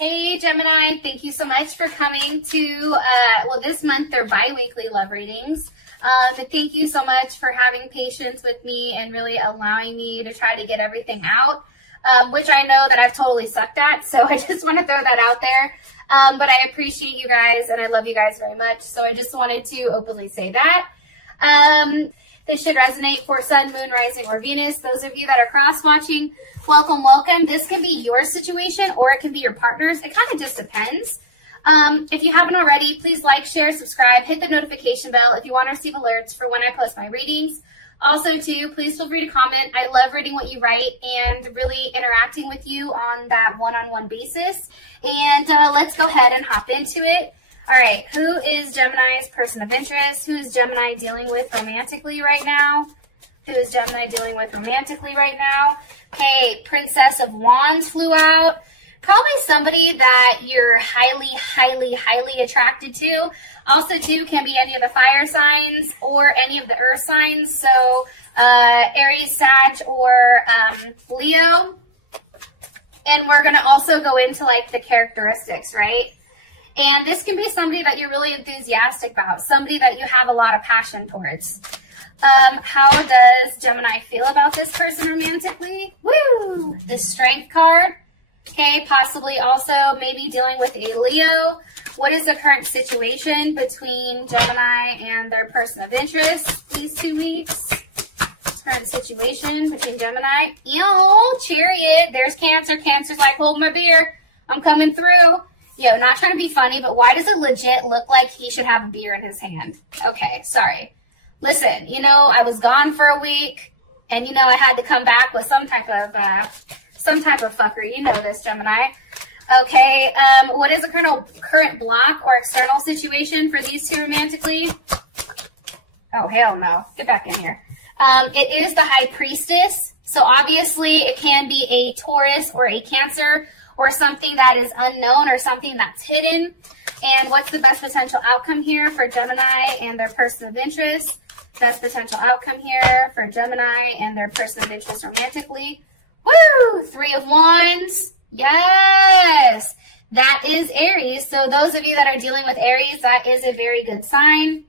Hey Gemini, thank you so much for coming to, well, this month they're bi-weekly love readings. But thank you so much for having patience with me and really allowing me to try to get everything out, which I know that I've totally sucked at. So I just want to throw that out there. But I appreciate you guys and I love you guys very much. So I just wanted to openly say that. This should resonate for Sun, Moon, Rising, or Venus. Those of you that are cross-watching, welcome, welcome. This can be your situation or it can be your partner's. It kind of just depends. If you haven't already, please like, share, subscribe, hit the notification bell if you want to receive alerts for when I post my readings. Also, too, please feel free to comment. I love reading what you write and really interacting with you on that one-on-one basis. And let's go ahead and hop into it. All right, who is Gemini's person of interest? Who is Gemini dealing with romantically right now? Who is Gemini dealing with romantically right now? Okay, Princess of Wands flew out. Probably somebody that you're highly attracted to. Also, too, can be any of the fire signs or any of the earth signs. So, Aries, Sag, or Leo. And we're going to also go into, like, the characteristics, right? And this can be somebody that you're really enthusiastic about, somebody that you have a lot of passion towards. How does Gemini feel about this person romantically? Woo! The Strength card. Okay, possibly also maybe dealing with a Leo. What is the current situation between Gemini and their person of interest these 2 weeks? Current situation between Gemini. Yo, Chariot. There's Cancer. Cancer's like, hold my beer. I'm coming through. Yo, not trying to be funny, but why does it legit look like he should have a beer in his hand? Okay, sorry. Listen, you know, I was gone for a week, and you know I had to come back with some type of fuckery. You know this, Gemini. Okay, what is the current block or external situation for these two romantically? Oh, hell no. Get back in here. It is the High Priestess. So obviously it can be a Taurus or a Cancer or something that is unknown or something that's hidden. And what's the best potential outcome here for Gemini and their person of interest? Best potential outcome here for Gemini and their person of interest romantically. Woo! 3 of Wands. Yes! That is Aries. So those of you that are dealing with Aries, that is a very good sign.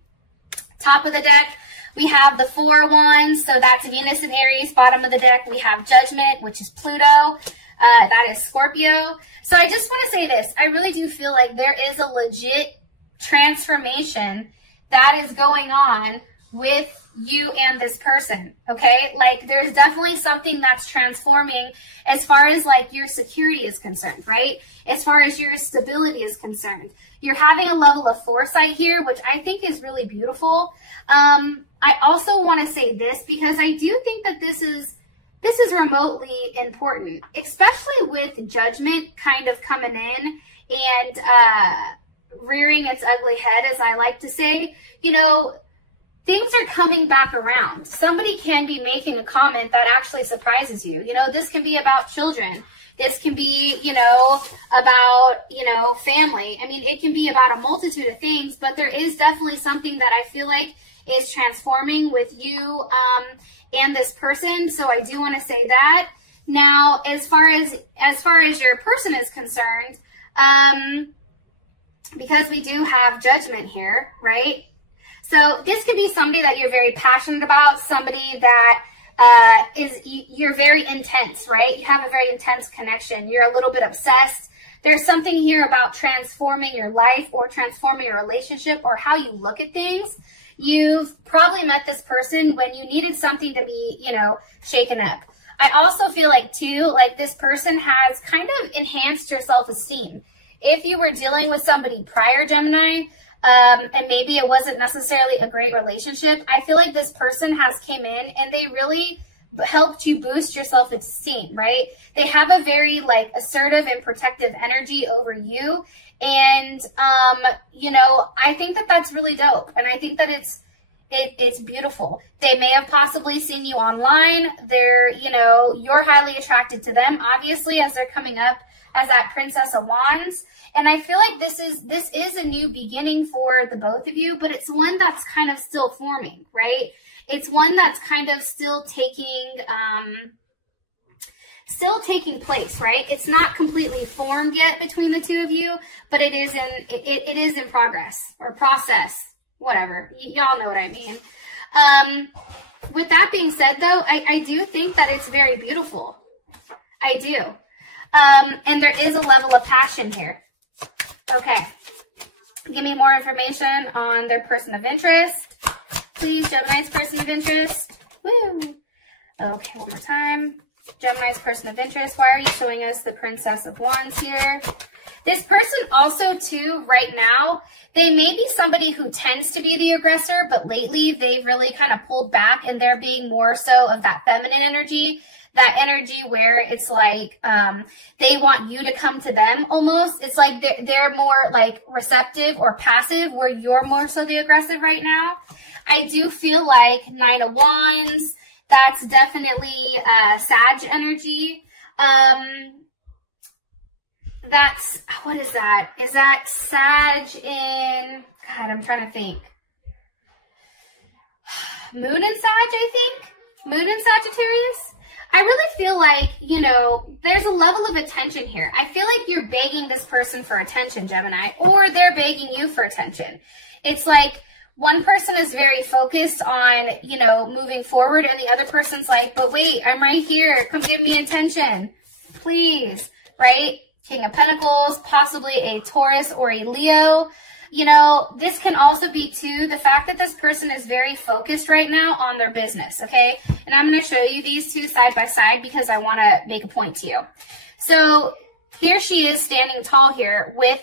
Top of the deck, we have the 4 of Wands. So that's Venus and Aries. Bottom of the deck, we have Judgment, which is Pluto. That is Scorpio. So I just want to say this. I really do feel like there is a legit transformation that is going on with you and this person, okay? Like, there's definitely something that's transforming as far as, like, your security is concerned, right? As far as your stability is concerned. You're having a level of foresight here, which I think is really beautiful. I also want to say this because I do think that this is remotely important, especially with Judgment kind of coming in and rearing its ugly head, as I like to say. You know, things are coming back around. Somebody can be making a comment that actually surprises you. You know, this can be about children. This can be, you know, about, you know, family. I mean, it can be about a multitude of things, but there is definitely something that I feel like is transforming with you and this person. So I do want to say that. Now, as far as your person is concerned, because we do have Judgment here, right? So this could be somebody that you're very passionate about, somebody that you're very intense, right? You have a very intense connection. You're a little bit obsessed. There's something here about transforming your life or transforming your relationship or how you look at things. You've probably met this person when you needed something to be, you know, shaken up. I also feel like, too, like this person has kind of enhanced your self-esteem. If you were dealing with somebody prior, Gemini, and maybe it wasn't necessarily a great relationship, I feel like this person has came in and they really helped you boost your self-esteem, right? They have a very, like, assertive and protective energy over you. And, you know, I think that that's really dope. And I think that it's beautiful. They may have possibly seen you online. They're, you know, you're highly attracted to them, obviously, as they're coming up as that Princess of Wands. And I feel like this is a new beginning for the both of you, but it's one that's kind of still forming, right? It's one that's kind of still taking still taking place, right? It's not completely formed yet between the two of you, but it is in progress or process, whatever. Y'all know what I mean. With that being said, though, I do think that it's very beautiful. I do. And there is a level of passion here. Okay. Give me more information on their person of interest. Please, Gemini's person of interest. Woo. Okay, one more time. Gemini's person of interest. Why are you showing us the Princess of Wands here? This person also, too, right now, they may be somebody who tends to be the aggressor, but lately they've really kind of pulled back and they're being more so of that feminine energy. That energy where it's like they want you to come to them almost. It's like they're more like receptive or passive where you're more so the aggressive right now. I do feel like 9 of Wands, that's definitely Sag energy. That's, what is that? Is that Sag in, God, I'm trying to think. Moon and Sag, I think? Moon and Sagittarius? I really feel like, you know, there's a level of attention here. I feel like you're begging this person for attention, Gemini, or they're begging you for attention. It's like one person is very focused on, you know, moving forward, and the other person's like, but wait, I'm right here. Come give me attention, please, right? King of Pentacles, possibly a Taurus or a Leo. You know, this can also be, too, the fact that this person is very focused right now on their business, okay? And I'm going to show you these two side by side because I want to make a point to you. So here she is standing tall here with,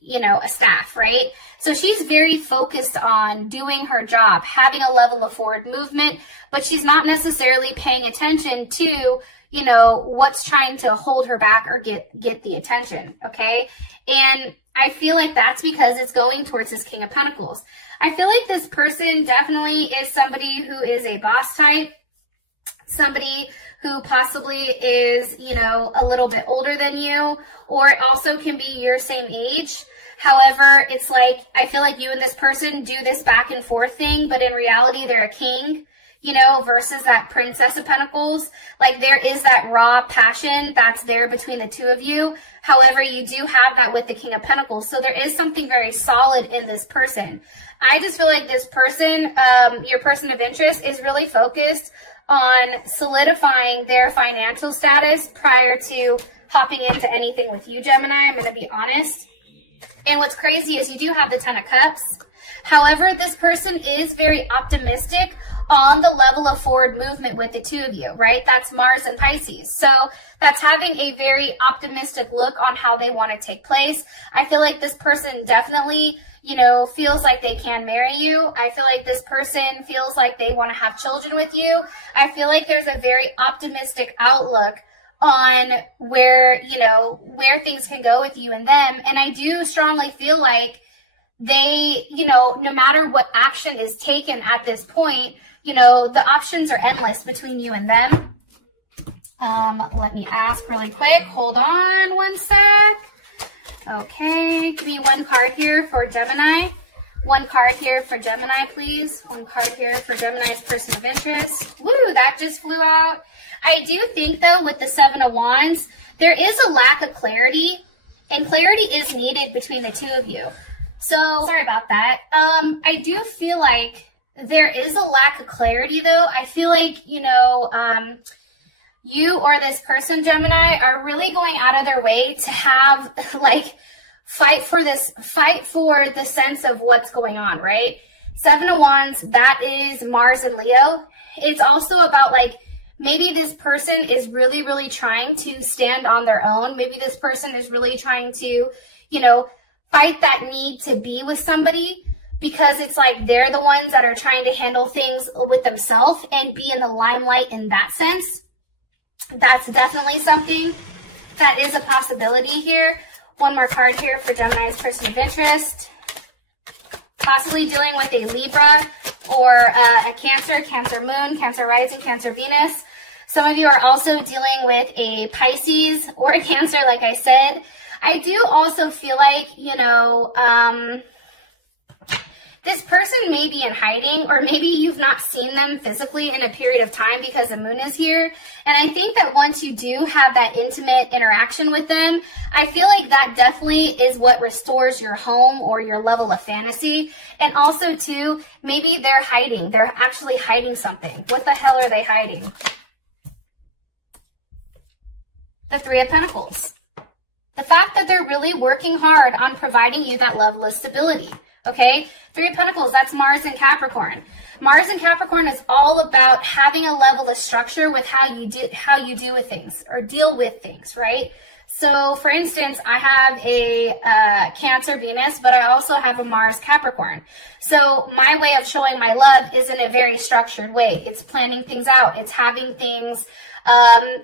you know, a staff, right? So she's very focused on doing her job, having a level of forward movement, but she's not necessarily paying attention to, you know, what's trying to hold her back or get the attention, okay? And I feel like that's because it's going towards this King of Pentacles. I feel like this person definitely is somebody who is a boss type, somebody who possibly is, you know, a little bit older than you, or it also can be your same age. However, it's like, I feel like you and this person do this back and forth thing, but in reality, they're a king, you know, versus that Princess of Pentacles. Like, there is that raw passion that's there between the two of you. However, you do have that with the King of Pentacles. So there is something very solid in this person. I just feel like this person, your person of interest, is really focused on solidifying their financial status prior to hopping into anything with you, Gemini. I'm going to be honest. And what's crazy is you do have the 10 of Cups. However, this person is very optimistic on the level of forward movement with the two of you, right? That's Mars and Pisces. So that's having a very optimistic look on how they want to take place. I feel like this person definitely, you know, feels like they can marry you. I feel like this person feels like they want to have children with you. I feel like there's a very optimistic outlook on where, you know, where things can go with you and them. And I do strongly feel like they, you know, no matter what action is taken at this point, you know, the options are endless between you and them. Let me ask really quick. Hold on one sec. Okay, give me one card here for Gemini. One card here for Gemini, please. One card here for Gemini's person of interest. Woo, that just flew out. I do think, though, with the 7 of Wands, there is a lack of clarity, and clarity is needed between the two of you. So, sorry about that. I do feel like there is a lack of clarity, though. I feel like, you know, you or this person, Gemini, are really going out of their way to have, like, fight for the sense of what's going on, right? 7 of Wands, that is Mars and Leo. It's also about, like, maybe this person is really, really trying to stand on their own. Maybe this person is really trying to, you know, fight that need to be with somebody because it's like they're the ones that are trying to handle things with themselves and be in the limelight in that sense. That's definitely something that is a possibility here. One more card here for Gemini's person of interest. Possibly dealing with a Libra or a Cancer Moon, Cancer Rising, Cancer Venus. Some of you are also dealing with a Pisces or a Cancer, like I said. I do also feel like, you know, This person may be in hiding, or maybe you've not seen them physically in a period of time because the moon is here. And I think that once you do have that intimate interaction with them, I feel like that definitely is what restores your home or your level of fantasy. And also too, maybe they're hiding. They're actually hiding something. What the hell are they hiding? The Three of Pentacles. The fact that they're really working hard on providing you that level of stability. Okay, Three of Pentacles, that's Mars and Capricorn. Mars and Capricorn is all about having a level of structure with how you do with things or deal with things, right? So, for instance, I have a Cancer Venus, but I also have a Mars Capricorn. So my way of showing my love is in a very structured way. It's planning things out. It's having things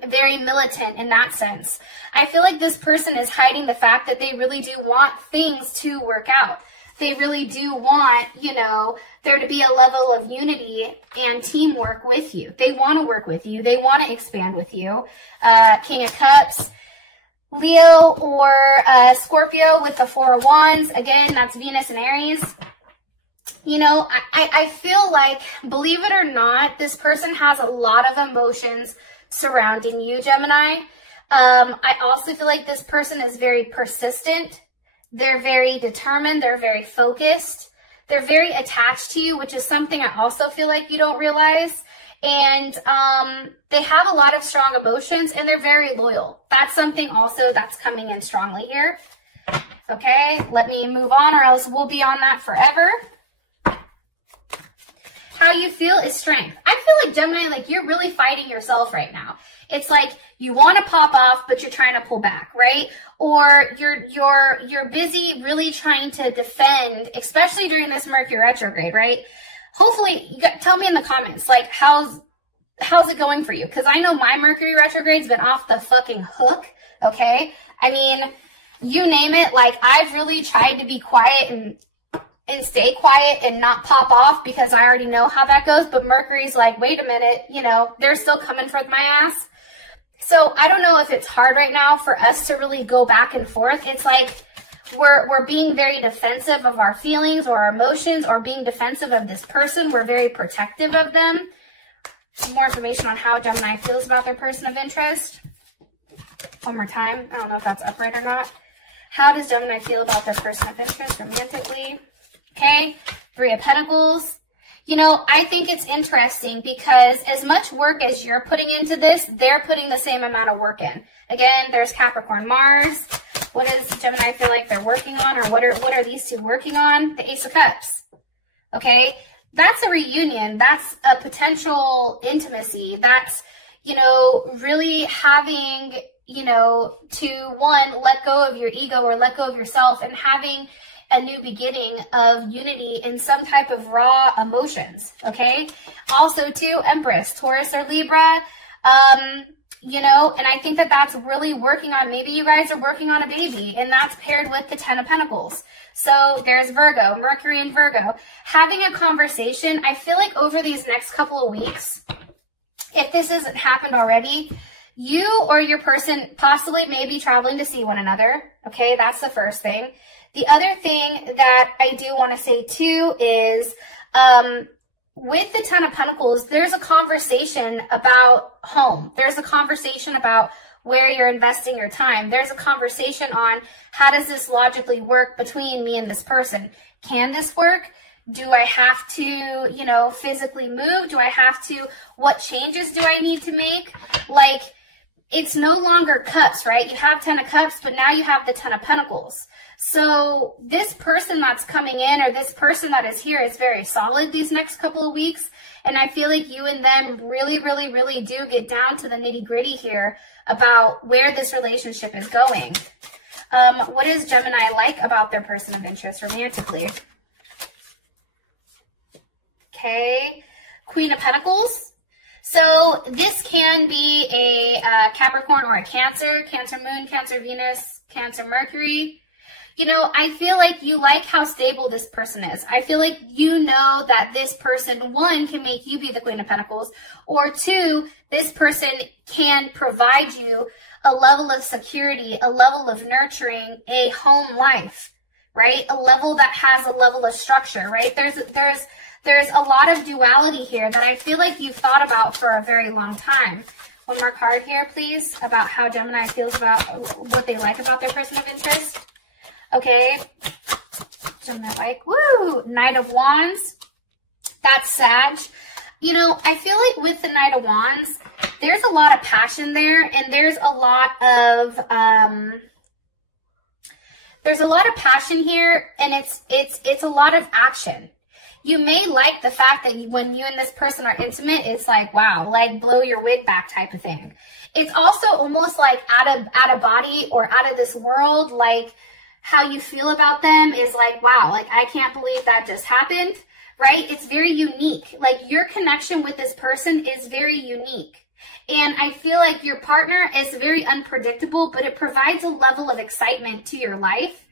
very militant in that sense. I feel like this person is hiding the fact that they really do want things to work out. They really do want, you know, there to be a level of unity and teamwork with you. They want to work with you. They want to expand with you. King of Cups, Leo or Scorpio with the Four of Wands. Again, that's Venus and Aries. You know, I feel like, believe it or not, this person has a lot of emotions surrounding you, Gemini. I also feel like this person is very persistent. They're very determined. They're very focused. They're very attached to you, which is something I also feel like you don't realize. And they have a lot of strong emotions, and they're very loyal. That's something also that's coming in strongly here. Okay, let me move on, or else we'll be on that forever. How you feel is strength. I feel like, Gemini, like you're really fighting yourself right now. It's like you want to pop off, but you're trying to pull back, right? Or you're busy really trying to defend, especially during this Mercury retrograde, right? Hopefully, tell me in the comments, like, how's it going for you? Because I know my Mercury retrograde's been off the fucking hook, okay? I mean, you name it, like, I've really tried to be quiet and stay quiet and not pop off because I already know how that goes, but Mercury's like, wait a minute, you know, they're still coming for my ass. So I don't know if it's hard right now for us to really go back and forth. It's like we're being very defensive of our feelings or our emotions, or being defensive of this person. We're very protective of them. Some more information on how Gemini feels about their person of interest. One more time. I don't know if that's upright or not. How does Gemini feel about their person of interest romantically? Okay, Three of Pentacles. You know, I think it's interesting because as much work as you're putting into this, they're putting the same amount of work in. Again, there's Capricorn, Mars. What does Gemini feel like they're working on, or what are these two working on? The Ace of Cups. Okay, that's a reunion. That's a potential intimacy. That's, you know, really having, you know, to one, let go of your ego or let go of yourself and having a new beginning of unity in some type of raw emotions, okay? Also, too, Empress, Taurus or Libra, you know, and I think that that's really working on, maybe you guys are working on a baby, and that's paired with the Ten of Pentacles. So there's Virgo, Mercury and Virgo. Having a conversation, I feel like over these next couple of weeks, if this hasn't happened already, you or your person possibly may be traveling to see one another, okay? That's the first thing. The other thing that I do want to say too is with the Ten of Pentacles, there's a conversation about home. There's a conversation about where you're investing your time. There's a conversation on how does this logically work between me and this person? Can this work? Do I have to, you know, physically move? Do I have to, what changes do I need to make? Like, it's no longer cups, right? You have Ten of Cups, but now you have the Ten of Pentacles. So this person that's coming in, or this person that is here, is very solid these next couple of weeks. And I feel like you and them really, really, really do get down to the nitty gritty here about where this relationship is going. What does Gemini like about their person of interest romantically? Okay, Queen of Pentacles. So this can be a Capricorn or a Cancer, Cancer Moon, Cancer Venus, Cancer Mercury. You know, I feel like you like how stable this person is. I feel like you know that this person, one, can make you be the Queen of Pentacles, or two, this person can provide you a level of security, a level of nurturing, a home life, right? A level that has a level of structure, right? There's a lot of duality here that I feel like you've thought about for a very long time. One more card here, please, about how Gemini feels about what they like about their person of interest. Okay. Gemini like, woo, Knight of Wands. That's Sag. You know, I feel like with the Knight of Wands, there's a lot of passion there, and there's a lot of passion here, and it's a lot of action. You may like the fact that when you and this person are intimate, it's like, wow, like blow your wig back type of thing. It's also almost like out of body or out of this world, like how you feel about them is like, wow, like I can't believe that just happened, right? It's very unique. Like your connection with this person is very unique. And I feel like your partner is very unpredictable, but it provides a level of excitement to your life.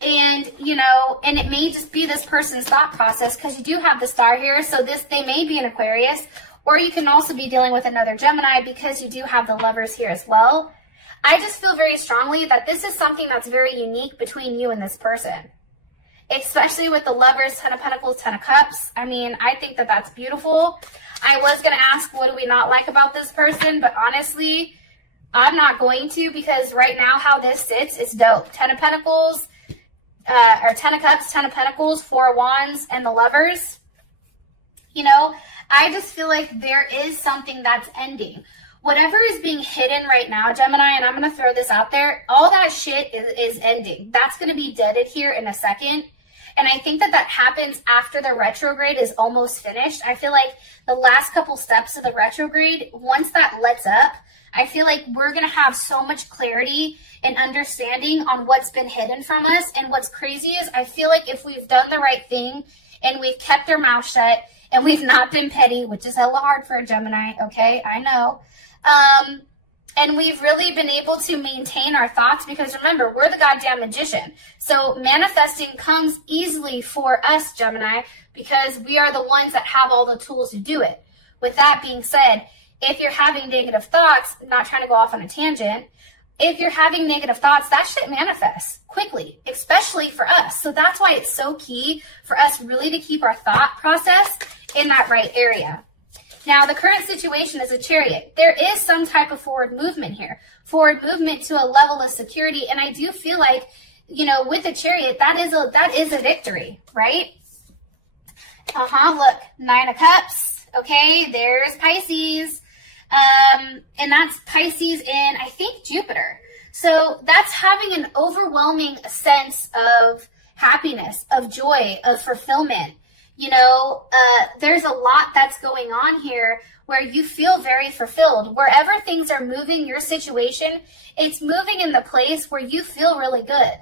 And, you know, and it may just be this person's thought process because you do have the star here. So they may be an Aquarius, or you can also be dealing with another Gemini because you do have the Lovers here as well. I just feel very strongly that this is something that's very unique between you and this person, especially with the Lovers, Ten of Pentacles, Ten of Cups. I mean, I think that that's beautiful. I was going to ask, what do we not like about this person? But honestly, I'm not going to, because right now how this sits is dope. Ten of Pentacles, or Ten of Cups, Ten of Pentacles, Four of Wands, and the Lovers. You know, I just feel like there is something that's ending. Whatever is being hidden right now, Gemini, and I'm going to throw this out there, all that shit is ending. That's going to be deaded here in a second. And I think that that happens after the retrograde is almost finished. I feel like the last couple steps of the retrograde, once that lets up, I feel like we're going to have so much clarity and understanding on what's been hidden from us. And what's crazy is I feel like if we've done the right thing and we've kept our mouth shut and we've not been petty, which is hella hard for a Gemini, okay, I know. And we've really been able to maintain our thoughts, because remember, we're the goddamn magician. So manifesting comes easily for us, Gemini, because we are the ones that have all the tools to do it. With that being said, if you're having negative thoughts, not trying to go off on a tangent, if you're having negative thoughts, that shit manifests quickly, especially for us. So that's why it's so key for us really to keep our thought process in that right area. Now, the current situation is a Chariot. There is some type of forward movement here, forward movement to a level of security. And I do feel like, you know, with the Chariot, that is a victory, right? Look, Nine of Cups. Okay, there's Pisces. And that's Pisces in, I think, Jupiter. So that's having an overwhelming sense of happiness, of joy, of fulfillment. You know, there's a lot that's going on here where you feel very fulfilled. Wherever things are moving, your situation, it's moving in the place where you feel really good.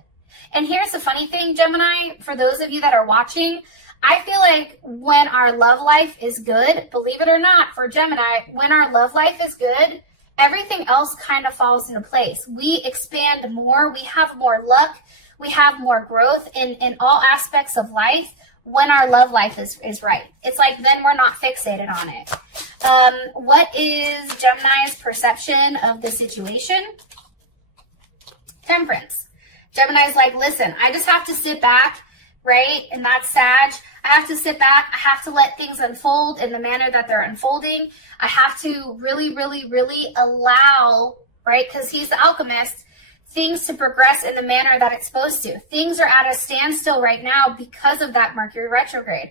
And here's the funny thing, Gemini, for those of you that are watching, I feel like when our love life is good, believe it or not, for Gemini, when our love life is good, everything else kind of falls into place. We expand more, we have more luck, we have more growth in all aspects of life when our love life is right. It's like then we're not fixated on it. What is Gemini's perception of the situation? Temperance. Gemini's like, listen, I just have to sit back, right? And that's Sag. I have to sit back. I have to let things unfold in the manner that they're unfolding. I have to really, really, really allow, right? Because he's the alchemist, things to progress in the manner that it's supposed to. Things are at a standstill right now because of that Mercury retrograde.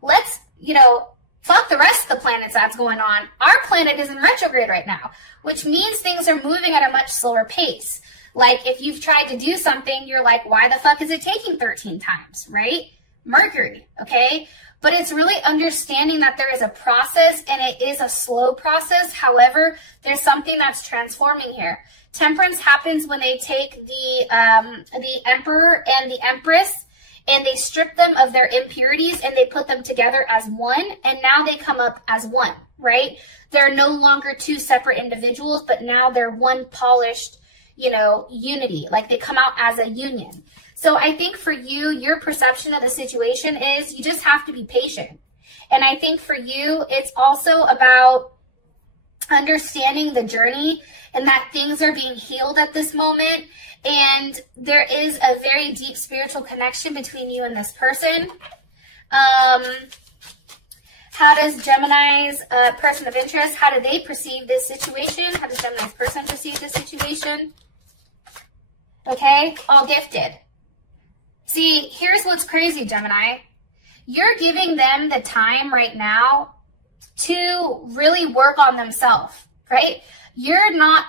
Let's, you know, fuck the rest of the planets that's going on. Our planet is in retrograde right now, which means things are moving at a much slower pace. Like if you've tried to do something, you're like, why the fuck is it taking 13 times, right? Mercury, okay? But it's really understanding that there is a process and it is a slow process. However, there's something that's transforming here. Temperance happens when they take the Emperor and the Empress and they strip them of their impurities and they put them together as one, and now they come up as one, right? They're no longer two separate individuals, but now they're one polished, you know, unity. Like they come out as a union. So I think for you, your perception of the situation is you just have to be patient. And I think for you, it's also about understanding the journey and that things are being healed at this moment. And there is a very deep spiritual connection between you and this person. How does Gemini's person of interest, how do they perceive this situation? How does Gemini's person perceive this situation? Okay, all gifted. See, here's what's crazy, Gemini. You're giving them the time right now to really work on themselves, right? You're not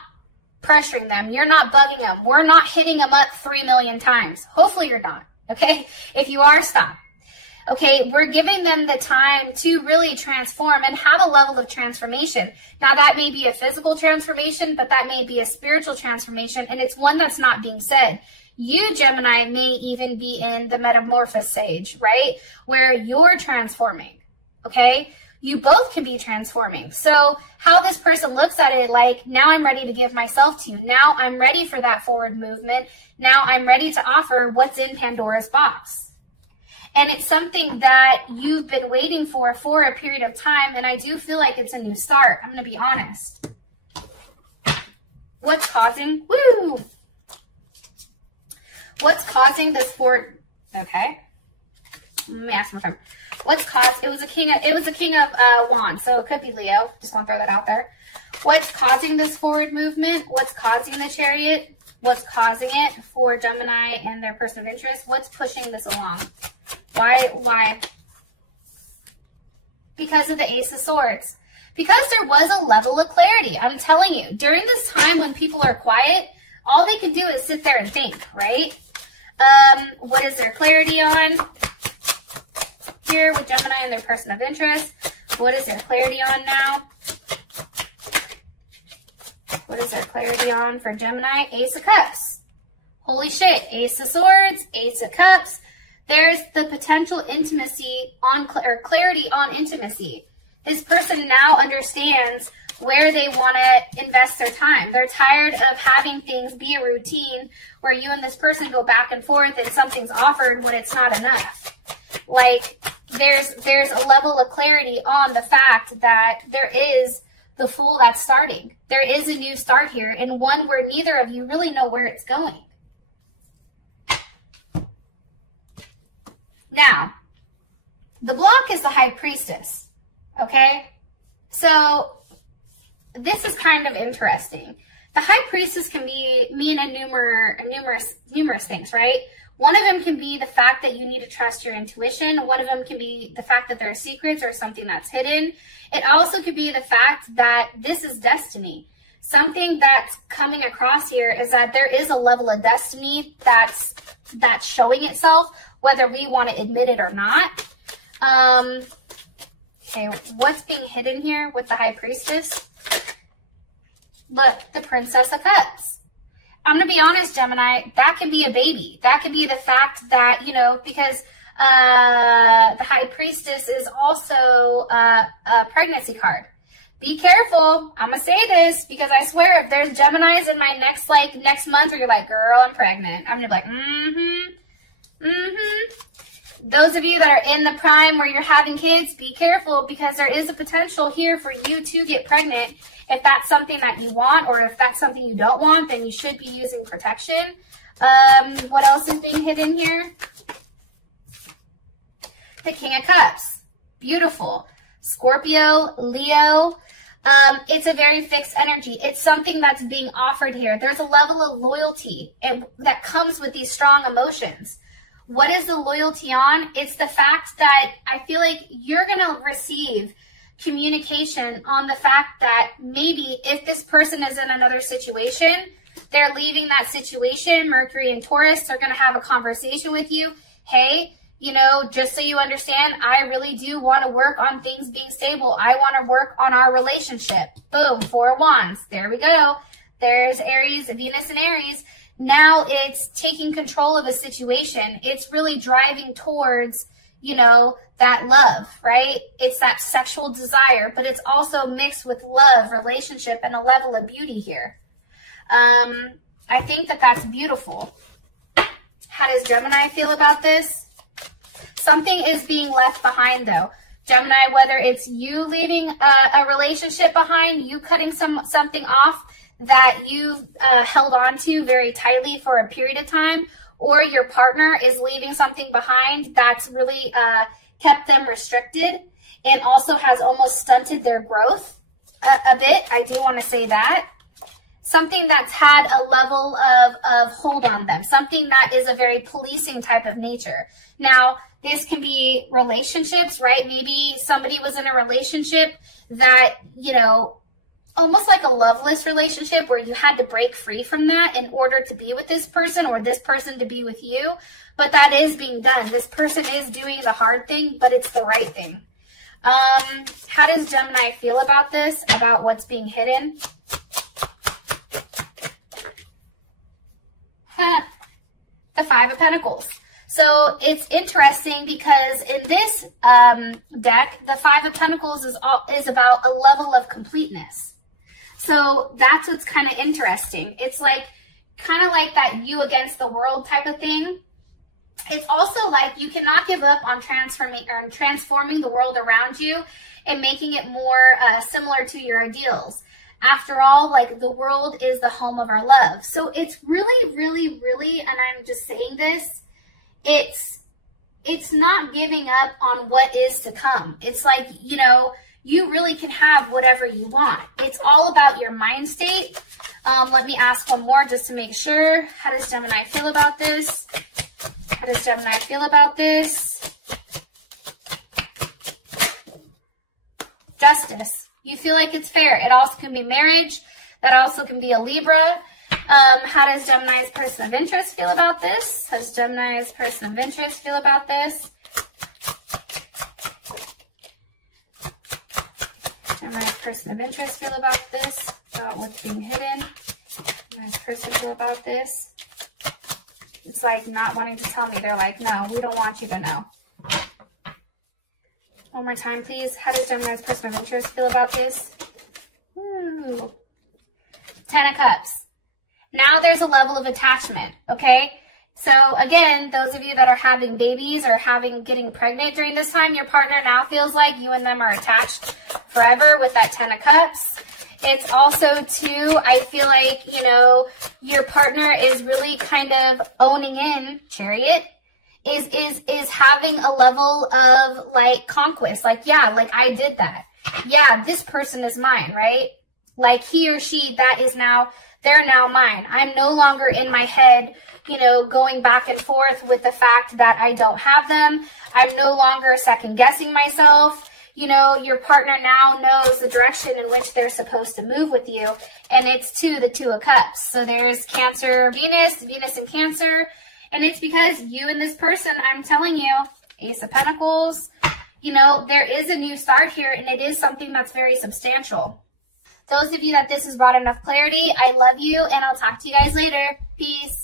pressuring them. You're not bugging them. We're not hitting them up 3 million times. Hopefully you're not, okay? If you are, stop. Okay, we're giving them the time to really transform and have a level of transformation. Now, that may be a physical transformation, but that may be a spiritual transformation, and it's one that's not being said. You, Gemini, may even be in the metamorphosis stage, right? Where you're transforming, okay? You both can be transforming. So how this person looks at it, like, now I'm ready to give myself to you. Now I'm ready for that forward movement. Now I'm ready to offer what's in Pandora's box. And it's something that you've been waiting for a period of time, and I do feel like it's a new start. I'm going to be honest. What's causing? Woo! What's causing this forward? Okay. Let me ask my friend. What's caused? It was a king of wands, so it could be Leo. Just want to throw that out there. What's causing this forward movement? What's causing the chariot? What's causing it for Gemini and their person of interest? What's pushing this along? Why? Because of the Ace of Swords. Because there was a level of clarity. I'm telling you, during this time when people are quiet, all they can do is sit there and think, right? What is their clarity on? Here with Gemini and their person of interest. What is their clarity on now? What is their clarity on for Gemini? Ace of Cups. Holy shit. Ace of Swords, Ace of Cups. There's the potential intimacy on, or clarity on intimacy. This person now understands where they want to invest their time. They're tired of having things be a routine where you and this person go back and forth and something's offered when it's not enough. Like, there's a level of clarity on the fact that there is the Fool that's starting. There is a new start here, and one where neither of you really know where it's going. Now, the block is the High Priestess, okay? So, this is kind of interesting. The High Priestess can mean numerous things, right? One of them can be the fact that you need to trust your intuition. One of them can be the fact that there are secrets or something that's hidden. It also could be the fact that this is destiny. Something that's coming across here is that there is a level of destiny that's showing itself, whether we want to admit it or not. Okay, what's being hidden here with the High Priestess? Look, the Princess of Cups. I'm going to be honest, Gemini, that can be a baby. That can be the fact that, you know, because the High Priestess is also a pregnancy card. Be careful. I'm going to say this because I swear if there's Geminis in my next month where you're like, girl, I'm pregnant, I'm going to be like, Those of you that are in the prime where you're having kids, be careful because there is a potential here for you to get pregnant. If that's something that you want, or if that's something you don't want, then you should be using protection. What else is being hidden here? The King of Cups. Beautiful. Scorpio, Leo. It's a very fixed energy. It's something that's being offered here. There's a level of loyalty that comes with these strong emotions. What is the loyalty on? It's the fact that I feel like you're going to receive communication on the fact that maybe if this person is in another situation, they're leaving that situation. Mercury and Taurus are going to have a conversation with you. Hey, you know, just so you understand, I really do want to work on things being stable. I want to work on our relationship. Boom, 4 of Wands. There we go. There's Aries, Venus and Aries. Now it's taking control of a situation. It's really driving towards, you know, that love, right? It's that sexual desire, but it's also mixed with love, relationship, and a level of beauty here. I think that that's beautiful. How does Gemini feel about this? Something is being left behind, though. Gemini, whether it's you leaving a relationship behind, you cutting something off, that you've held on to very tightly for a period of time, or your partner is leaving something behind that's really kept them restricted and also has almost stunted their growth a bit. I do want to say that. Something that's had a level of hold on them, something that is a very policing type of nature. Now, this can be relationships, right? Maybe somebody was in a relationship that, you know, almost like a loveless relationship where you had to break free from that in order to be with this person or this person to be with you. But that is being done. This person is doing the hard thing, but it's the right thing. How does Gemini feel about this, about what's being hidden? The Five of Pentacles. So it's interesting because in this deck, the Five of Pentacles is about a level of completeness. So that's what's kind of interesting. It's like kind of like that you against the world type of thing. It's also like you cannot give up on transforming the world around you and making it more similar to your ideals. After all, like, the world is the home of our love. So it's really, really, really, and I'm just saying this, it's not giving up on what is to come. It's like, you know, you really can have whatever you want. It's all about your mind state. Let me ask one more just to make sure. How does Gemini feel about this? How does Gemini feel about this? Justice. You feel like it's fair. It also can be marriage. That also can be a Libra. How does Gemini's person of interest feel about this? How does Gemini's person of interest feel about this? Gemini's person of interest feel about this? About what's being hidden? Gemini's person feel about this? It's like not wanting to tell me. They're like, no, we don't want you to know. One more time, please. How does Gemini's person of interest feel about this? Ooh. 10 of Cups. Now there's a level of attachment, okay? So again, those of you that are having babies or getting pregnant during this time, your partner now feels like you and them are attached forever with that 10 of Cups. It's also, too, I feel like, you know, your partner is really kind of owning in, Chariot, is having a level of, like, conquest. Like, yeah, like, I did that. Yeah, this person is mine, right? Like, he or she, they're now mine. I'm no longer in my head, you know, going back and forth with the fact that I don't have them. I'm no longer second-guessing myself. You know, your partner now knows the direction in which they're supposed to move with you. And it's the Two of Cups. So there's Cancer, Venus and Cancer. And it's because you and this person, I'm telling you, Ace of Pentacles, you know, there is a new start here, and it is something that's very substantial. Those of you that this has brought enough clarity, I love you, and I'll talk to you guys later. Peace.